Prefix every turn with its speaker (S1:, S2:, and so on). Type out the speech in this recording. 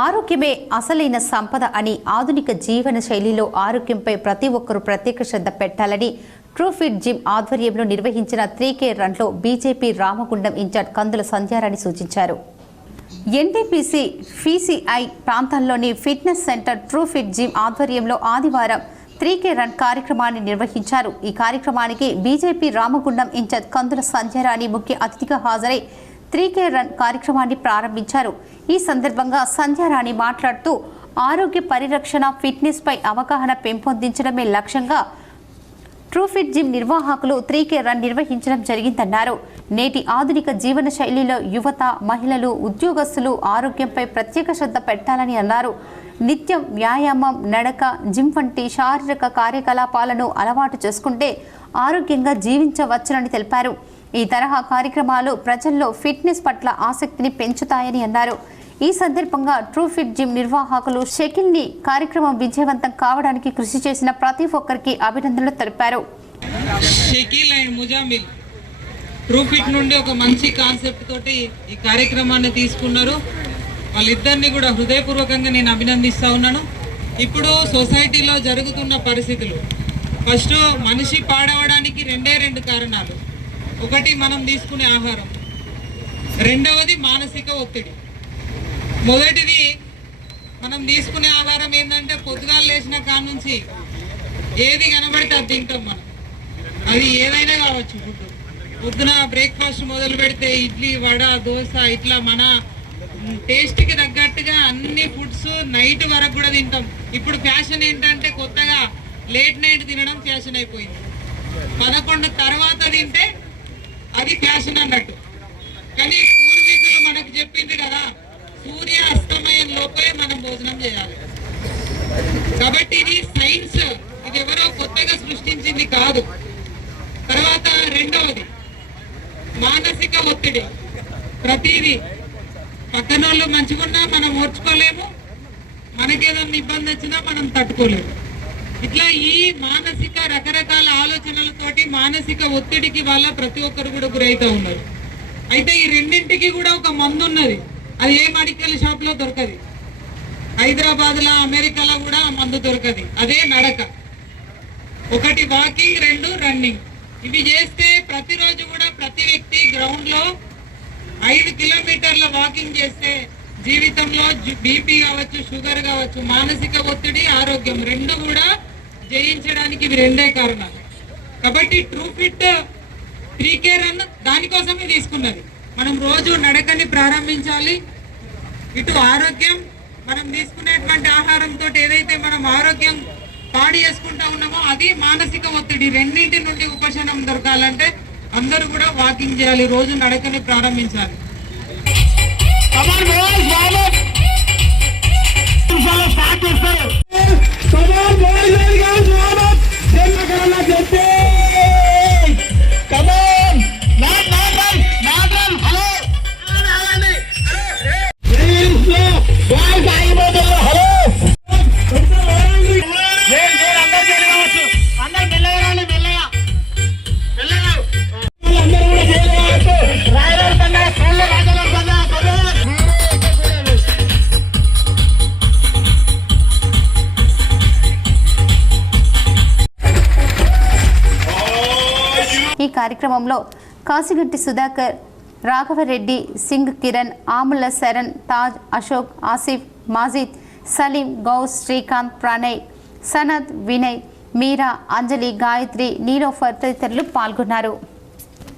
S1: ఆరోగ్యమే అసలైన సంపద అని ఆధునిక జీవన శైలిలో ఆరోగ్యంపై ప్రతి ఒక్కరూ ప్రత్యేక శ్రద్ధ పెట్టాలని ట్రూఫిట్ జిమ్ ఆధ్వర్యంలో నిర్వహించిన త్రీ కే రన్లో బీజేపీ రామగుండం ఇన్ఛార్జ్ కందుల సంధ్యారాణి సూచించారు. ఎన్టీపీసీ ఫీసీఐ ప్రాంతాల్లోని ఫిట్నెస్ సెంటర్ ట్రూఫిట్ జిమ్ ఆధ్వర్యంలో ఆదివారం త్రీ కే రన్ కార్యక్రమాన్ని నిర్వహించారు. ఈ కార్యక్రమానికి బీజేపీ రామగుండం ఇన్ఛార్జ్ కందుల సంధ్యారాణి ముఖ్య అతిథిగా హాజరై త్రీ కే రన్ కార్యక్రమాన్ని ప్రారంభించారు. ఈ సందర్భంగా సంధ్యారాణి మాట్లాడుతూ ఆరోగ్య పరిరక్షణ ఫిట్నెస్ పై అవగాహన పెంపొందించడమే లక్ష్యంగా ట్రూఫిట్ జిమ్ నిర్వాహకులు త్రీ కే రన్ నిర్వహించడం జరిగిందన్నారు. నేటి ఆధునిక జీవన శైలిలో యువత మహిళలు ఉద్యోగస్తులు ఆరోగ్యంపై ప్రత్యేక శ్రద్ధ పెట్టాలని అన్నారు. నిత్యం వ్యాయామం నడక జిమ్ వంటి శారీరక కార్యకలాపాలను అలవాటు చేసుకుంటే ఆరోగ్యంగా జీవించవచ్చునని తెలిపారు. ఈ తరహా కార్యక్రమాలు ప్రజల్లో ఫిట్నెస్ పట్ల ఆసక్తిని పెంచుతాయని అన్నారు. ఈ సందర్భంగా ట్రూఫిట్ జిమ్ నిర్వాహకులు షకిల్ని కార్యక్రమం విజయవంతం కావడానికి కృషి చేసిన ప్రతి ఒక్కరికి అభినందనలు తెలిపారు.
S2: షకీల్ అండ్ ముజామిల్ ట్రూఫిట్ నుండి ఒక మంచి కాన్సెప్ట్ తోటి ఈ కార్యక్రమాన్ని తీసుకున్నారు. వాళ్ళిద్దరిని కూడా హృదయపూర్వకంగా నేను అభినందిస్తూ ఉన్నాను. ఇప్పుడు సొసైటీలో జరుగుతున్న పరిస్థితులు. ఫస్ట్ మనిషి పాడవడానికి రెండే రెండు కారణాలు. ఒకటి మనం తీసుకునే ఆహారం. రెండవది మానసిక ఒత్తిడి. మొదటిది మనం తీసుకునే ఆహారం ఏంటంటే పొద్దుగాలు లేచిన కాడ నుంచి ఏది కనబడితే అది తింటాం మనం. అది ఏదైనా కావచ్చు ఫుడ్ పొద్దున బ్రేక్ఫాస్ట్ మొదలు పెడితే ఇడ్లీ వడ దోశ ఇట్లా మన టేస్ట్కి తగ్గట్టుగా అన్ని ఫుడ్స్ నైట్ వరకు కూడా తింటాం. ఇప్పుడు ఫ్యాషన్ ఏంటంటే కొత్తగా లేట్ నైట్ తినడం ఫ్యాషన్ అయిపోయింది. పదకొండు తర్వాత తింటే అది ఫ్యాషన్ అన్నట్టు. కానీ పూర్వీకులు మనకు చెప్పింది కదా భోజనం చేయాలి. కాబట్టి ఇది సైన్స్ ఇది ఎవరో కొత్తగా సృష్టించింది కాదు. తర్వాత రెండవది మానసిక ఒత్తిడి. ప్రతిదీ పక్కన వాళ్ళు మంచిగున్నా మనం ఓర్చుకోలేము. మనకేదన్నా ఇబ్బంది వచ్చినా మనం తట్టుకోలేము. ఇట్లా ఈ మానసిక రకరకాల ఆలోచనలతోటి మానసిక ఒత్తిడికి వల్ల ప్రతి ఒక్కరు కూడా గురైతూ ఉన్నారు. అయితే ఈ రెండింటికి కూడా ఒక మందు ఉన్నది అది ఏ మెడికల్ షాప్లో దొరకదు. హైదరాబాద్లో అమెరికాలో కూడా మందు దొరకది. అదే నడక. ఒకటి వాకింగ్ రెండు రన్నింగ్. ఇవి చేస్తే ప్రతిరోజు కూడా ప్రతి వ్యక్తి గ్రౌండ్లో ఐదు కిలోమీటర్ల వాకింగ్ చేస్తే జీవితంలో బీపీ కావచ్చు షుగర్ కావచ్చు మానసిక ఒత్తిడి ఆరోగ్యం రెండు కూడా జయించడానికి ఇవి రెండే కారణాలు. కాబట్టి True Fit three K run దానికోసమే తీసుకున్నది. మనం రోజు నడకని ప్రారంభించాలి. ఇటు ఆరోగ్యం మనం తీసుకునేటువంటి ఆహారంతో ఏదైతే మనం ఆరోగ్యం పాడి చేసుకుంటా ఉన్నామో అది మానసిక ఒత్తిడి. రెండింటి నుండి ఉపశమనం దొరకాలంటే అందరూ కూడా వాకింగ్ చేయాలి రోజు నడకని ప్రారంభించాలి.
S1: కార్యక్రమంలో కాసిగంటి సుధాకర్ రాఘవరెడ్డి సింగ్ కిరణ్ ఆముల శరణ్ తాజ్ అశోక్ ఆసిఫ్ మాజిద్ సలీం గౌస్ శ్రీకాంత్ ప్రణయ్ సనద్ వినయ్ మీరా అంజలి గాయత్రి నీలోఫర్ తదితరులు పాల్గొన్నారు.